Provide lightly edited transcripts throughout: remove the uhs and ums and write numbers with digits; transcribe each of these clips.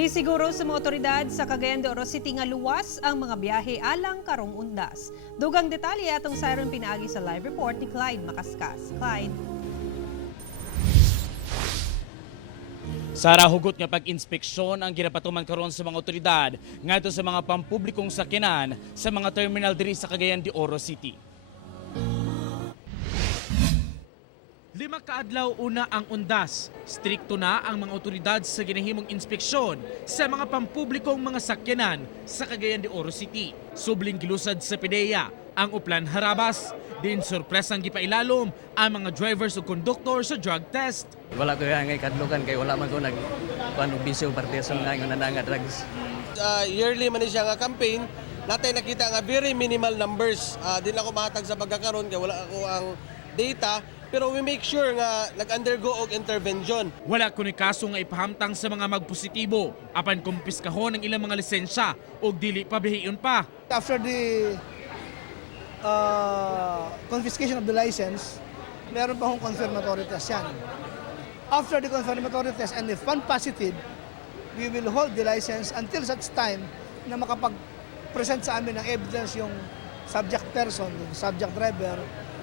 Gisiguro sa mga otoridad sa Cagayan de Oro City nga luwas ang mga biyahe alang karong undas. Dugang detalye atong sayron pinaagi sa live report ni Clyde Macascas. Clyde. Sara, hugot nga pag-inspeksyon ang ginapatuman karon sa mga otoridad ngadto sa mga pampublikong sakyanan sa mga terminal diri sa Cagayan de Oro City. 5 kaadlaw una ang undas. Strikto na ang mga otoridad sa ginahimong inspeksyon sa mga pampublikong mga sakyanan sa Cagayan de Oro City. Subling gilusad sa PDEA ang Uplan Harabas. Din sorpresang gipailalom ang mga drivers o konduktor sa drug test. Wala ko yung kadlukan kay wala man ko bisyo partisan nga yung nananga drugs. Yearly man siya nga campaign, natay nakita nga very minimal numbers. Di na ako mahatag sa pagkakaroon kay wala ako ang data. Pero we make sure nga nag-undergo og intervention. Wala kuno kaso nga ipahamtang sa mga magpositibo apan kumpiskahon ang ilang mga lisensya o dili pabihiyon pa. After the confiscation of the license, meron pa akong confirmatory test yan. After the confirmatory test and if found positive, we will hold the license until such time na makapag-present sa amin ng evidence yung subject person, yung subject driver,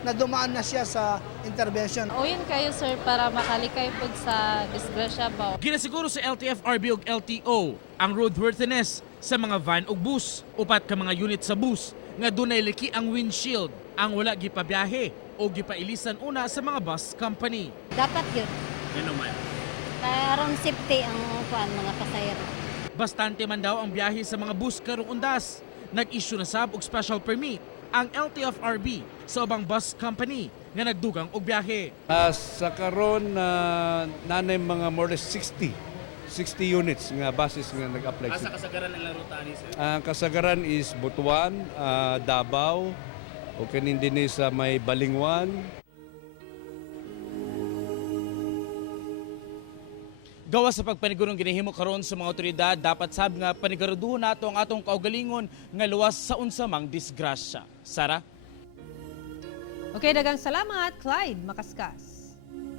na dumaan na siya sa intervention. Uyon kayo sir para makalikay po sa disgrasya ba. Ginasiguro sa LTFRB ug LTO ang roadworthiness sa mga van ug bus. Upat ka mga unit sa bus nga dunay liki ang windshield ang wala gipabiyahe o gipailisan una sa mga bus company. Dapat yun. Ano man? Karong safety ang mga pasahero. Bastante man daw ang biyahe sa mga bus karong undas. Nag-issue na sab og special permit ang LTFRB sa ubang bus company nga nagdugang og biyahe. Sa karon nanay mga more than 60 units nga buses nga nag-apply. Asa kasagaran ang ruta ani sir? Ang kasagaran is Butuan, Davao, o kanin din sa may Balingwan. Gawa sa pagpanigurong ginahimo karon sa mga otoridad, dapat sab nga paniguraduhon nato ang atong kaugalingon nga luwas sa unsamang disgrasya. Sara? Okay, dagang salamat, Clyde Macascas.